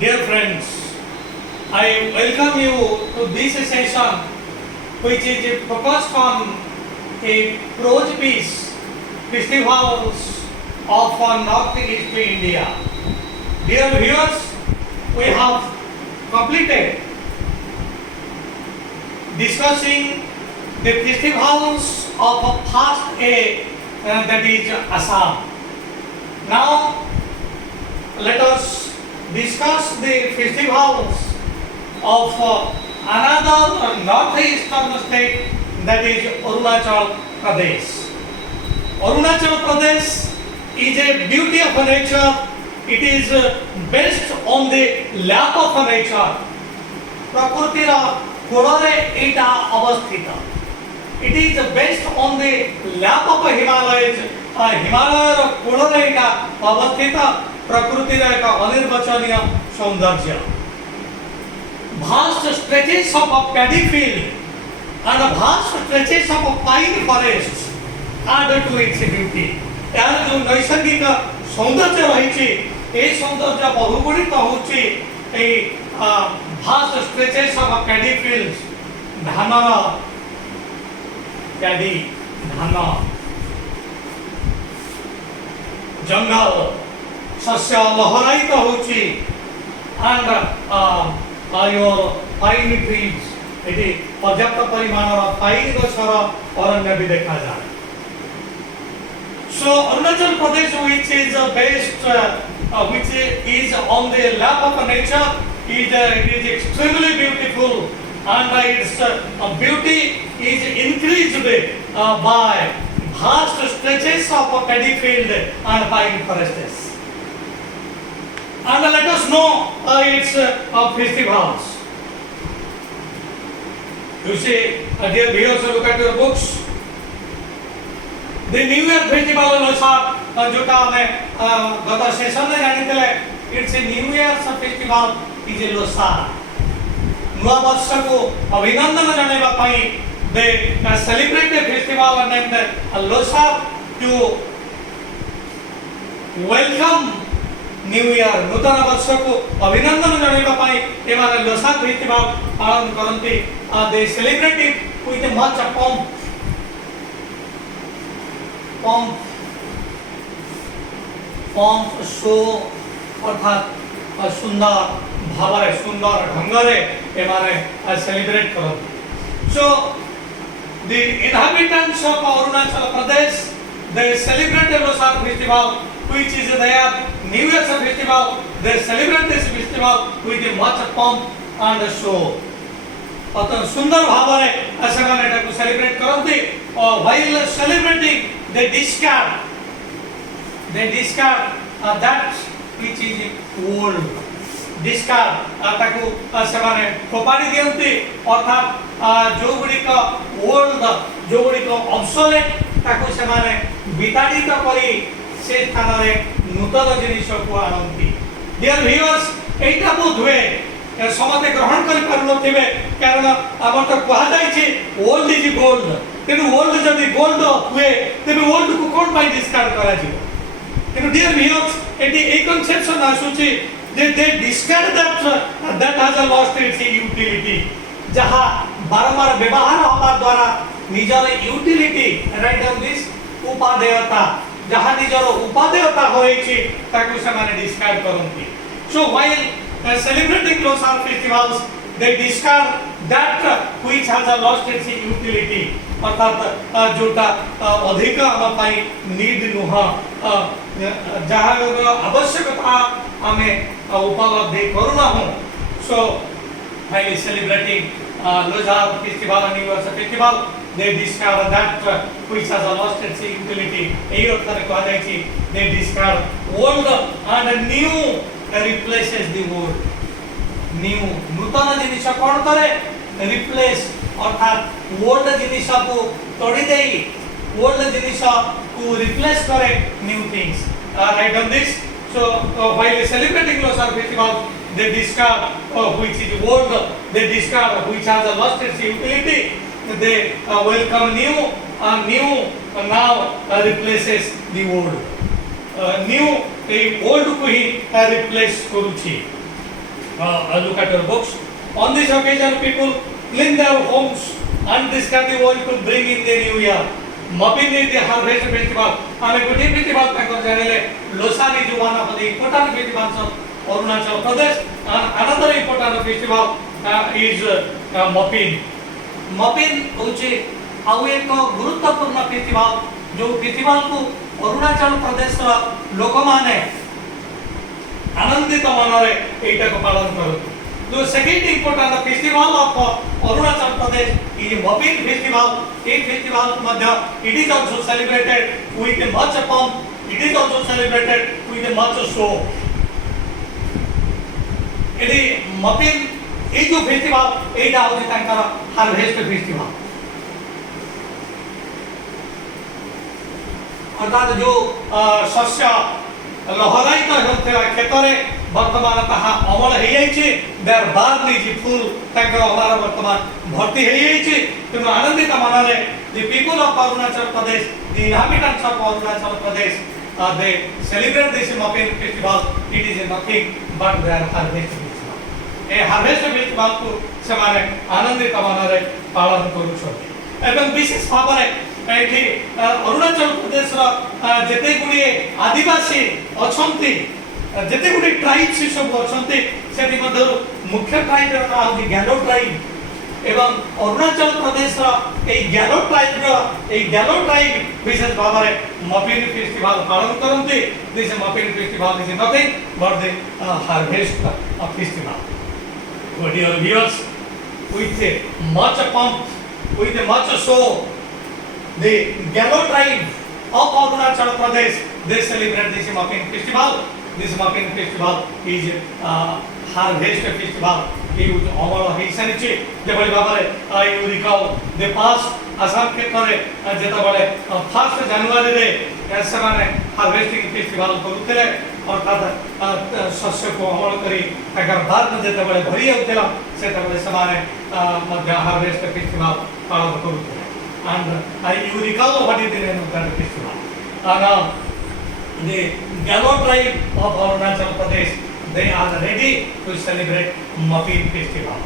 Dear friends, I welcome you to this session which is focused on a prose piece, festivals of Northeast India. Dear viewers, we have completed discussing the festivals of past A, that is Assam. Now let us discuss the festivals of another northeastern state, that is Arunachal Pradesh. Arunachal Pradesh is a beauty of nature. It is based on the lap of nature. प्रकृतिर कोड़े एटा अवस्थित. It is based on the lap of Himalayas. Himalaya कोड़े एटा अवस्थित. प्रकृतिर एक अनिर्वचनीय सौंदर्य. Vast stretches of paddy field and vast stretches of pine forests add to its beauty. यार जो नैसर्गिक सौंदर्य रही ए सौंदर्य बहुगुणित होची ए vast stretches of paddy fields, धान paddy धान जंगल शस्य लहरायित होची and your pine trees. Eighty पर्याप्त परिमाणर पाइन गछर अरण्य भी देखा जाए. So Arunachal Pradesh, which is based, which is on the lap of nature, it is extremely beautiful, and its beauty is increased by vast stretches of paddy field and pine forests. And let us know its festivals. You see, dear viewers, look at your books. The New Year festival also, जोटा हमें गत session में जानी थे, it's a New Year's festival is a Losar. नया वर्ष को अभिनंदन जाने बापाई, they celebrate a festival named Losar to welcome New Year. नूतन वर्ष को अभिनंदन जाने बापाई, ये माने लोसार festival पालन करते. They celebrate it with much pomp. Pump show अर्थात सुंदर भावरे सुंदर ढंगरे एमाने सेलिब्रेट करते. So the inhabitants of Arunachal Pradesh, they celebrate the Losar festival, which is their New Year's festival. They celebrate this festival with much pomp and show. अतः सुंदर भावरे ऐसे को celebrate करते. While celebrating, they discard that which is old. Discard ताकू सेमाने फोपाड़ी दियंती. अर्थात जो गुड़ी का old, जो गुड़ी का obsolete ताकू सेमाने बिताड़ी का परी से स्थान रे नूतन जिनिस को आनंती. Dear viewers, एटा बहुत हुए समते ग्रहण कर पारुनथिबे कारण आमर तो कहा जाय छी ओल्ड इज गोल्ड. तेनु ओल्ड जदि गोल्ड हुए तेनु ओल्ड को कोन पाई डिस्कार्ड करा जिवो. तेनु डियर व्यूअर्स, एटी ए कन्सेप्शन आसुची जे they discard that has lost its utility. जहा बारंबार व्यवहार होबा द्वारा निजर यूटिलिटी राइट ऑन दिस उपादेयता जहा निजर उपादेयता होई छी ताकू से माने डिस्कार्ड करंती. So while celebrating Losar festivals, they discard that which has lost its utility. अर्थात जोटा अधिक आम पाई नीड नुह जहाँ आवश्यकता आमे उपलब्धि करूना हूँ. So while celebrating Losar festival and New Year's festival, they discard that which has lost its utility. यही अर्थ में कहा जाए कि they discard old and new replaces the old. New नूतन जिनिस कौन करे replace अर्थात old जिनिस को तोड़ी देई old जिनिस को replace करे new things. Right on this. So while celebrating Losar festival, they discard which is old, they discard which has lost its utility. They welcome new, and new now replaces the old. new A old को ही replace करूची. look at your books. On this occasion, people clean their homes and discard the old to bring in the new year. Mopping is the harvest festival. आमे गोटे festival तांकर जानिले Losar is one of the important festivals of Arunachal Pradesh, and another important festival is mopping. Mopping होचे आउ एक गुरुत्वपूर्ण festival जो festival को अरुणाचल प्रदेश लोक माने आनंदित मनरे एटा को पालन करत. The second important festival of Arunachal Pradesh is Mopping festival. A festival madhya it is also celebrated with much pomp. It is also celebrated with much show. यदि Mopping ये जो festival एटा होची तांकर harvest festival. अर्थात जो शस्य लहरायित होता क्षेत्र वर्तमान ताहा अमल हो जाइए देर बार्न इज फुल तांकर हमारा वर्तमान भर्ती हो जाइए. तेणु आनंदित मनरे the people of Arunachal Pradesh the inhabitants of Arunachal Pradesh they celebrate this Mopin festival. It is nothing but their harvest festival. ए हार्वेस्ट फेस्टिवल को से माने आनंदित मनरे पालन करूछथि. एवं विशेष भाव एठी अरुणाचल प्रदेश जेते गुडी आदिवासी अछंती जेते गुडी ट्राइब्स सब अछंती सेति मधर मुख्य ट्राइब रा नाम जे गैलो ट्राइब एवं अरुणाचल प्रदेश रा ए गैलो ट्राइब विशेष भाव रे मॉपिंग फेस्टिवल पालन करंती. This Mopin festival is nothing but the harvest festival. Dear viewers, with much pomp, with much show, the Galo tribe of Arunachal Pradesh they celebrate this Mopping festival. This Mopping festival is harvest festival. ये अमल है सनिचे जब बाबा you recall the past Assam के तरे जेता बले 1 जनवरी रे समाने harvesting festival करूतले अर्थात शस्य को अमल करी अगर बाद में जेता बले भरी होतला सेता बले समाने मध्य हार्वेस्ट फेस्टिवल पालन करूतले. And you recall what is the name of that festival. And the Galo tribe of Arunachal Pradesh, they are ready to celebrate Mopping festival.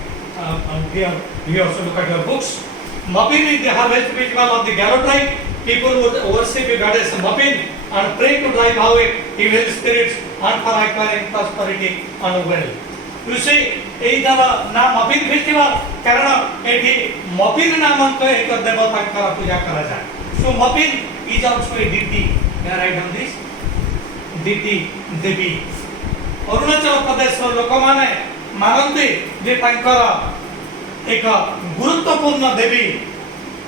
Here we also look at your books. Mopping is the harvest festival of the Galo tribe. People would worship the goddess Mopping and pray to drive away evil spirits and for acquiring prosperity and wealth. You see, এই দাবা না mopping festival কারণ এটি mopping নামক এক দেবতাঙ্কর পূজা করা যায়. So Mopin is also a deity. Right on this deity দেবী. অরুণাচল প্রদেশর লোকমানে মানନ୍ତି যে তাঙ্কর এক গুরুত্বপূর্ণ দেবী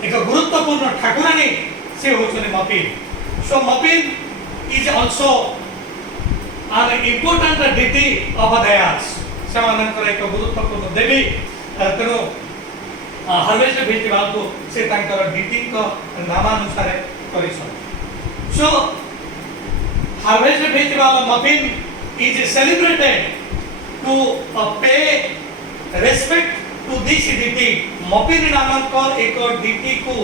এক গুরুত্বপূর্ণ ঠাকুরানী সে হচ্ছেন mopping. So Mopin is also an important deity of theirs. सेमानंतर एक गुरुत्वपूर्ण देवी. तेणु हार्वेस्ट फेस्टिवल को से तांकर डीटी को नामानुसार करिसन. So harvest festival Mopin is celebrated to pay respect to this deity. Mopin नामक एक डीटी को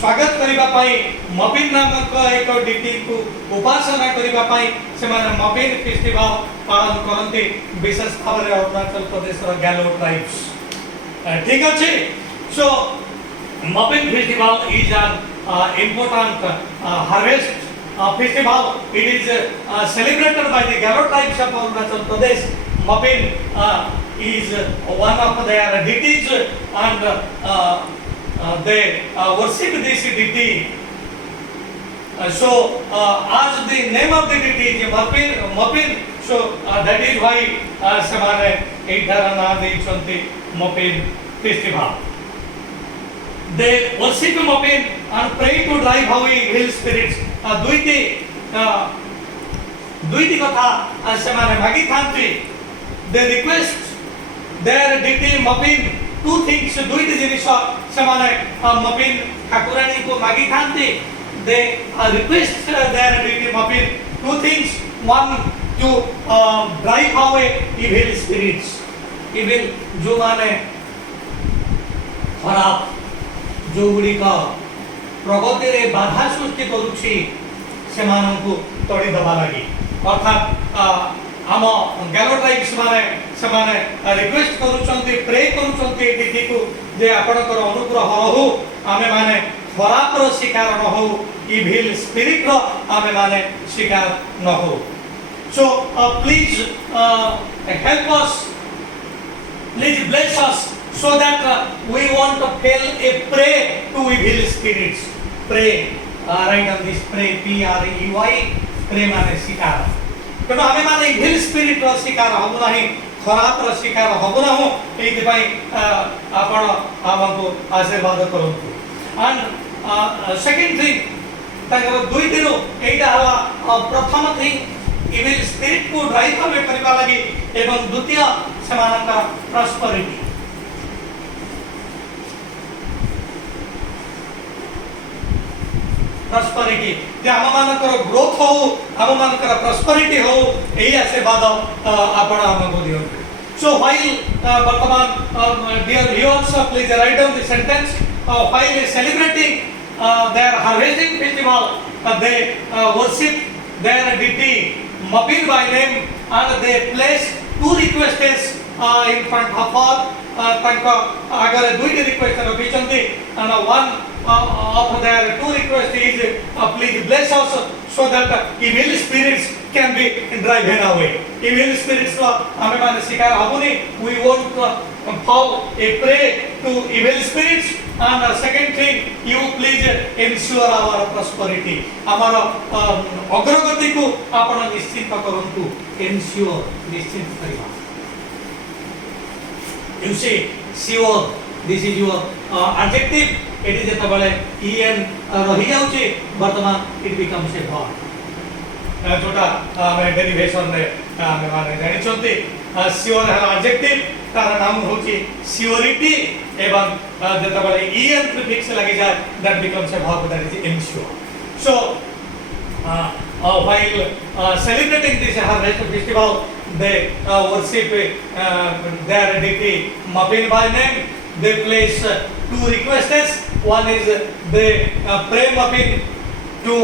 स्वागत करिबा पाई मॉपिंग नामक एक डीटी को उपासना करिबा पाई सेमाने मॉपिंग फेस्टिवल पालन करते विशेष भाव में अरुणाचल प्रदेश गैलो ट्राइब्स. ठीक अच्छे. So Mopin festival is an important harvest festival. It is celebrated by the Galo tribes of Arunachal Pradesh. Mopin is one of their deities and they worship this deity. So as the name of the deity is Mopping, so that is why semane either na deichanti Mopping festival. They worship Mopping and pray to drive away evil spirits. दुईटी कथा semane magi thanti. They request their deity Mopping two things. दुईटी जिनिस semane Mopping Thakurani को मागी थांती. They request their deity Mopping two things. One, to drive away evil spirits. Evil जो माने खराब जो गुड़ी का प्रगति रे बाधा सृष्टि करुछि सेमानंकु तोड़ी दबा लागि. अर्थात आम गैलो ट्राइब से रिक्वेस्ट करुचंती प्रे करुचंती तिथि को जे आपनकर अनुग्रह रहू आमे माने खराब रो शिकार न हो इविल स्पिरिट रो आमे माने शिकार न हो so please help us please bless us so that we want to fail a prey to evil spirits prey write down this prey p r e y prey माने शिकार तेणु आमे माने इविल स्पिरिट रो शिकार हबु नाही खराब रो शिकार हबु ना हो एति पई आपण हमको आशीर्वाद करंतु एंड सेकंड थिंग ताकर दुई दिनो एटा हवा प्रथम थिंग इविल स्पिरिट को ड्राइव अवे करबा लागि एवं द्वितीय समानकर प्रॉस्पेरिटी प्रॉस्पेरिटी जे हम मानकर ग्रोथ हो हम मानकर प्रॉस्पेरिटी हो एही आशीर्वाद आपण हमको दियो सो व्हाइल वर्तमान dear viewers please write down the sentence while celebrating their harvesting festival they worship their deity Mapir by name and they place two requests in front of her तांका अगर दुईटी request रखिचंती and one of their two request is please bless us so that evil spirits can be driven away evil spirits ro ame mane शिकार हबुनी we want to fall a prey to evil spirits and second thing you please ensure our prosperity amara अग्रगति को आपण निश्चित करंतु ensure निश्चित करिबा you see sure this is your adjective it is जेतबले en रही जाउची वर्तमान it becomes a verb जोटा हम डेरिवेशन रे हम माने जानि छथि sure है adjective तार नाम होची surety एवं जेतबले en prefix लागि जाय that becomes a verb that is ensure so while celebrating this harvest festival they worship their deity Mapin by name they place two requests one is they pray Mapin to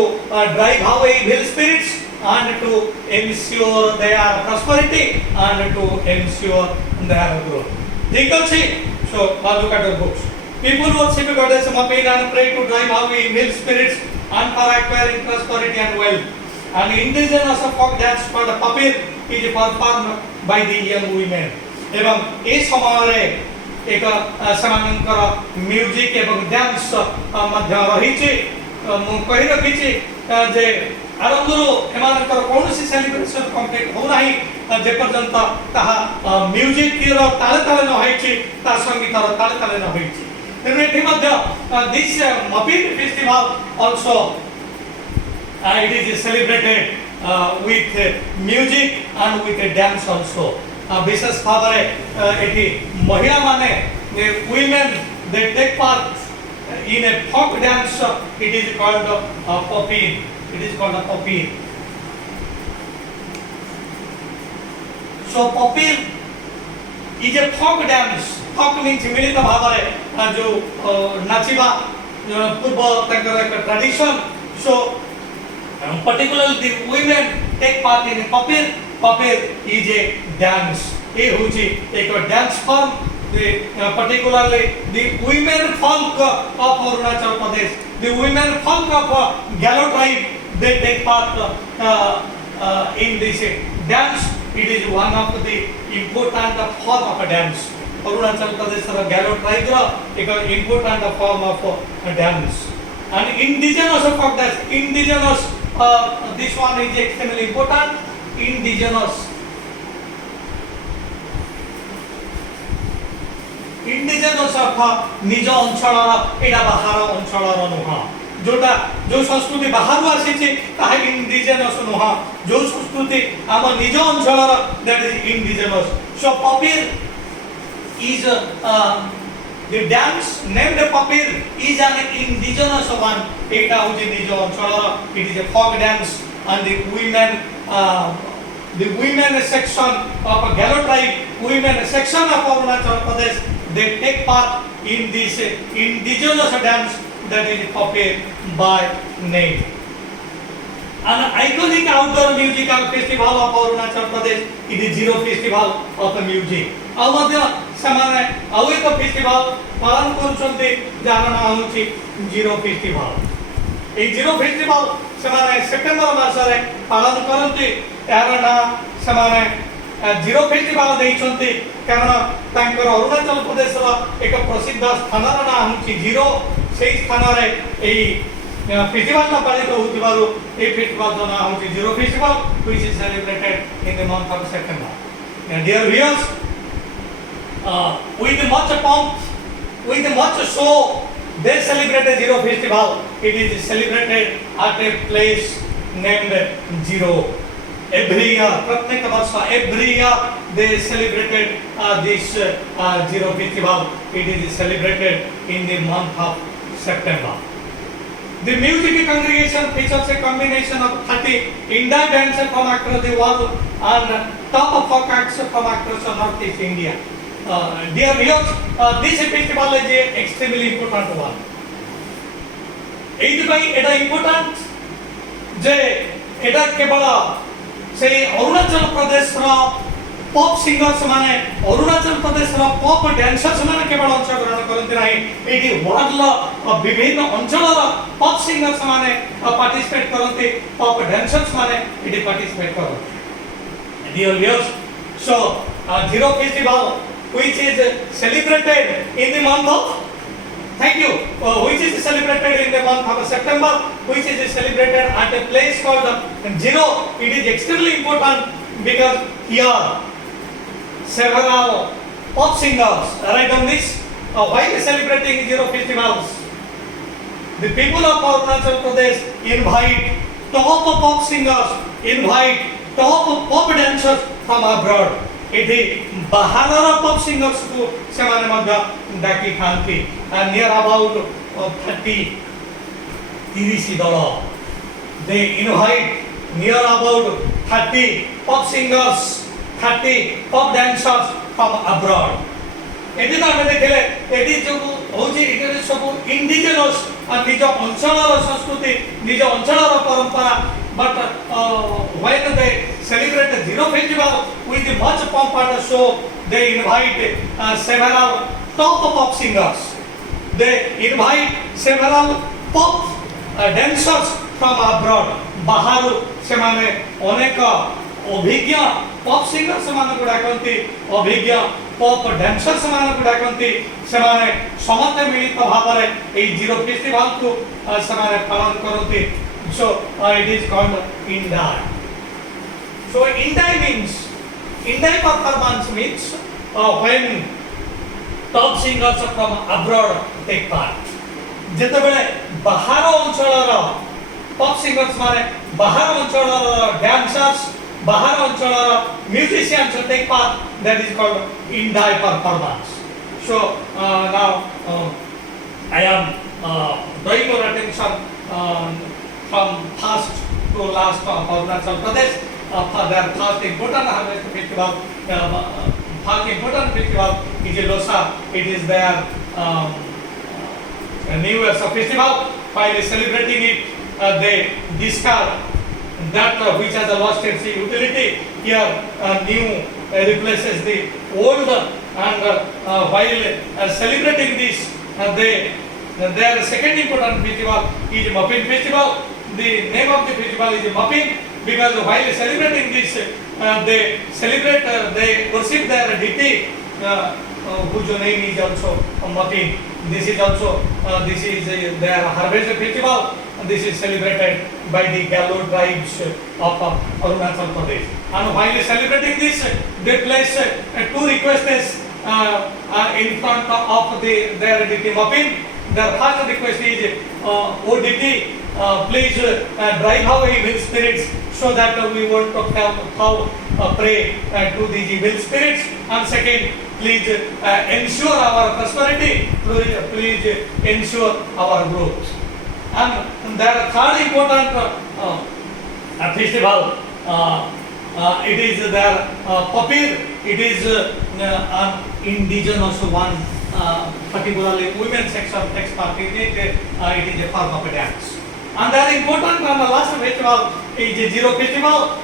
drive away evil spirits and to ensure their prosperity and to ensure their growth ठीक अछि so look at the books people worship goddess Mapin and pray to drive away evil spirits and for acquiring prosperity and wealth and indigenous folk dance called Papir is performed by the young women एवं ए समय रे एक समानकर music एवं dance मध्य रहिछि मु कहि रखिछि जे आरंभरो एमानकर कोनोसी celebration complete हो नाही जे पर्यंत ताहा म्यूजिक रो ताले ताले न होइछि ता संगीत रो ताले ताले न होइछि तेनु एथि मध्य this Mapin festival also it is celebrated with music and with a dance also विशेष भाव में एटी महिला माने women they take part in a folk dance it is called popin it is called a popin so popin is a folk dance folk means मिलित भाव में जो नाचिबा पूर्व तंकर एक tradition so particularly the women take part in popin Papir is a dance. ये होची एक dance form. Particularly the women folk of Arunachal Pradesh, the women folk of Galo tribe, they take part in this dance. It is one of the important form of a dance. Arunachal Pradesh रा Galo tribe रा एक important form of a dance. And indigenous folk dance, indigenous this one is extremely important. indigenous अर्थ निज अंचलर एटा बाहर अंचलर नुह जोटा जो संस्कृति बाहर आसी ताहा इंडिजिनस नुह जो संस्कृति आम निज अंचलर that is indigenous so Papir is the dance named Papir is an indigenous one एटा होची निज अंचलर it is a folk dance and the women section of a Galo tribe, women section of Arunachal Pradesh, they take part in this indigenous dance that is Papir by name. An iconic outdoor musical festival of Arunachal Pradesh. It is Zero Festival of the Music. ଆଉ ମଧ୍ୟ ସେମାନେ ଆଉ ଏକ festival ପାଳନ କରୁଛନ୍ତି ଯାହାର ନାଁ ହେଉଛି ଜିରୋ ଫେଷ୍ଟିଭାଲ। এই ଜିରୋ ଫେଷ୍ଟିଭାଲ ସେମାନେ ସେପ୍ଟେମ୍ବର ମାସରେ ପାଳନ କରନ୍ତି। ଏହାର ନାଁ ସେମାନେ ଜିରୋ ଫେଷ୍ଟିଭାଲ ଦେଇଛନ୍ତି କାରଣ ତାଙ୍କର ଅରୁଣାଚଳ ପ୍ରଦେଶର ଏକ ପ୍ରସିଦ୍ଧ ସ୍ଥାନର ନାଁ ହେଉଛି ଜିରୋ। ସେହି ସ୍ଥାନରେ ଏହି ଫେଷ୍ଟିଭାଲଟା ପାଳିତ ହେଉଥିବାରୁ ଏହି ଫେଷ୍ଟିଭାଲର ନାଁ ହେଉଛି zero festival, which is celebrated in the month of September. Dear viewers, with much pomp, with much show, they celebrate a Zero festival. It is celebrated at a place named Zero. Every year, pratyek varsha, every year they celebrated this Zero festival. It is celebrated in the month of September. The music congregation features a combination of 30 Indian dancers from across the world and top folk acts from across Northeast India. Dear viewers, this festival is a extremely important one. এইদিকে এটা important যে এটা কেবল সেই Arunachal প্রদেশর pop সিঙ্গর্স মানে Arunachal প্রদেশর pop ড্যান্সর্স মানে কেবল অংশগ্রহণ করতে নাই, এটি ওয়ার্ল্ডর বিভিন্ন অঞ্চলর পপ সিঙ্গর্স মানে পার্টিসিপেট করতে, পপ ড্যান্সর্স মানে এটি পার্টিসিপেট করতে। Dear viewers, so Zero festival which is celebrated in the month of which is celebrated in the month of September, which is celebrated at a place called Zero. It is extremely important because here several pop singers right on this while celebrating Zero festivals, the people of Arunachal Pradesh invite top pop singers, invite top pop dancers from abroad. ଏଠି ବାହାରର pop ସିଙ୍ଗର୍ସକୁ ସେମାନେ ମଧ୍ୟ ଡାକିଥାନ୍ତି। Near about 30 ଦଳ, they invite near about 30 pop singers, 30 pop dancers from abroad. ଏଠି ତ ଆମେ ଦେଖିଲେ ଏଠି ଯୋଉ ହଉଛି ଏଠି ସବୁ ଇଣ୍ଡିଜିନସ୍ ନିଜ ଅଞ୍ଚଳର ସଂସ୍କୃତି, ନିଜ ଅଞ୍ଚଳର ପରମ୍ପରା। But when they celebrate the Zero festival with much pomp and show, they invite several top pop singers. They invite several pop dancers from abroad. ବାହାରୁ ସେମାନେ ଅନେକ ଅଭିଜ୍ଞ ପପ୍ ସିଙ୍ଗର ସେମାନଙ୍କୁ ଡାକନ୍ତି, ଅଭିଜ୍ଞ ପପ୍ ଡ୍ୟାନ୍ସର ସେମାନଙ୍କୁ ଡାକନ୍ତି। ସେମାନେ ସମସ୍ତେ ମିଳିତ ଭାବରେ ଏହି ଜିରୋ ଫେଷ୍ଟିଭାଲକୁ ସେମାନେ ପାଳନ କରନ୍ତି। So it is called Indai. So Indai means, Indai performance means when top singers from abroad take part. ଯେତେବେଳେ ବାହାର ଅଞ୍ଚଳର ପପ୍ ସିଙ୍ଗର୍ସ ମାନେ ବାହାର ଅଞ୍ଚଳର ଡ୍ୟାନ୍ସର୍ସ, ବାହାର ଅଞ୍ଚଳର ମ୍ୟୁଜିସିଆନ୍ସ take part, that is called Indai performance. So now I am drawing your attention from first to last of Arunachal Pradesh for their first important harvest festival. First important festival is Losar. It is their New Year's festival. While celebrating it, they discard that which has lost its utility. Here, new replaces the old, and while celebrating this, their second important festival is Muppin Festival. The name of the festival is Muppin because while celebrating this, they celebrate, they worship their deity, whose name is also Muppin. This is also their harvest festival. This is celebrated by the Galo tribes of Arunachal Pradesh. And while celebrating this, they place two requests in front of their deity Muppin. Their first request is, O deity, please drive away evil spirits so that we want to pray to these evil spirits. And second, please ensure our prosperity, please ensure our growth. And their third important festival, it is their Papir. It is an indigenous one, particularly women section takes part in it. It is a form of a dance. And the important and the last festival is the Zero Festival.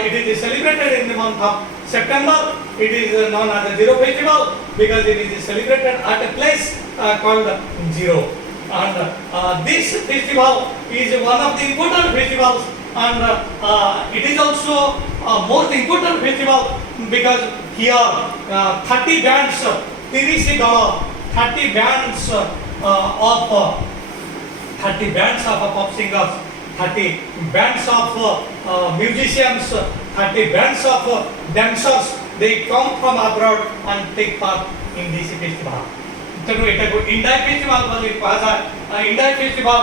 It is celebrated in the month of September. It is known as the Zero Festival because it is celebrated at a place called Zero. And this festival is one of the important festivals, and it is also most important festival because here 30 bands, 30 bands of 30 bands of pop singers, 30 bands of musicians, 30 bands of dancers, they come from abroad and take part in this festival. ତେଣୁ ଏଟାକୁ ଇଣ୍ଡାଇ festival ବୋଲି କୁହାଯାଏ। ଇଣ୍ଡାଇ festival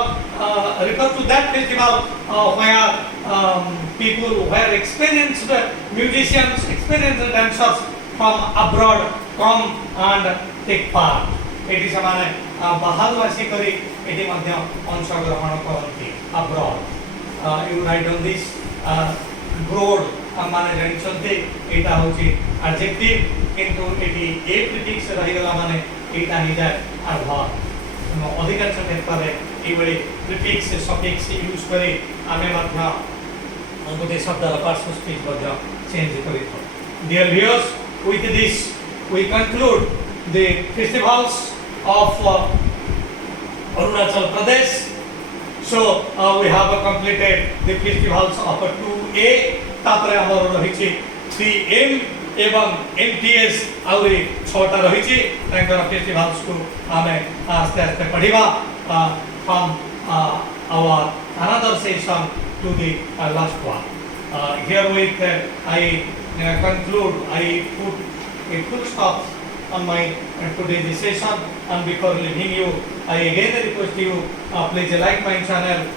refers to that festival where people, where experienced musicians, experienced dancers from abroad come and take part. ଏଠି ସେମାନେ ବାହାରୁ ଆସିକରି ଏଠି ମଧ୍ୟ ଅଂଶଗ୍ରହଣ କରନ୍ତି abroad. You write on this broad ମାନେ ଜାଣିଛନ୍ତି ଏଇଟା ହେଉଛି adjective, କିନ୍ତୁ ଏଠି a prefix ରହିଗଲା ମାନେ ଏଇଟା ହେଇଯାଏ adverb. ଅଧିକାଂଶ କ୍ଷେତ୍ରରେ ଏଇଭଳି ପ୍ରିଫିକ୍ସ ସଫିକ୍ସ ୟୁଜ୍ କରି ଆମେ ମଧ୍ୟ ଗୋଟେ ଶବ୍ଦର ପାର୍ଶ୍ୱ ସ୍ପିଚ୍ ମଧ୍ୟ ଚେଞ୍ଜ କରିଥାଉ। Dear viewers, with this we conclude the festivals of Arunachal Pradesh. So we have completed the festivals of 2A, तापरे हमर रहिछि 3M एवं MTS आउरी 6टा रहिछि। तांकर फेस्टिवल्स को आमे आस्ते आस्ते पढ़िबा from our another session to the last one. Herewith I conclude, I put a full stop on my today's session, and before leaving you, I again request you please like my channel,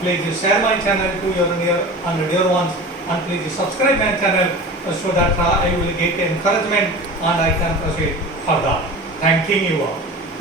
please share my channel to your near and dear ones, and please subscribe my channel so that I will get encouragement and I can proceed further. Thanking you all.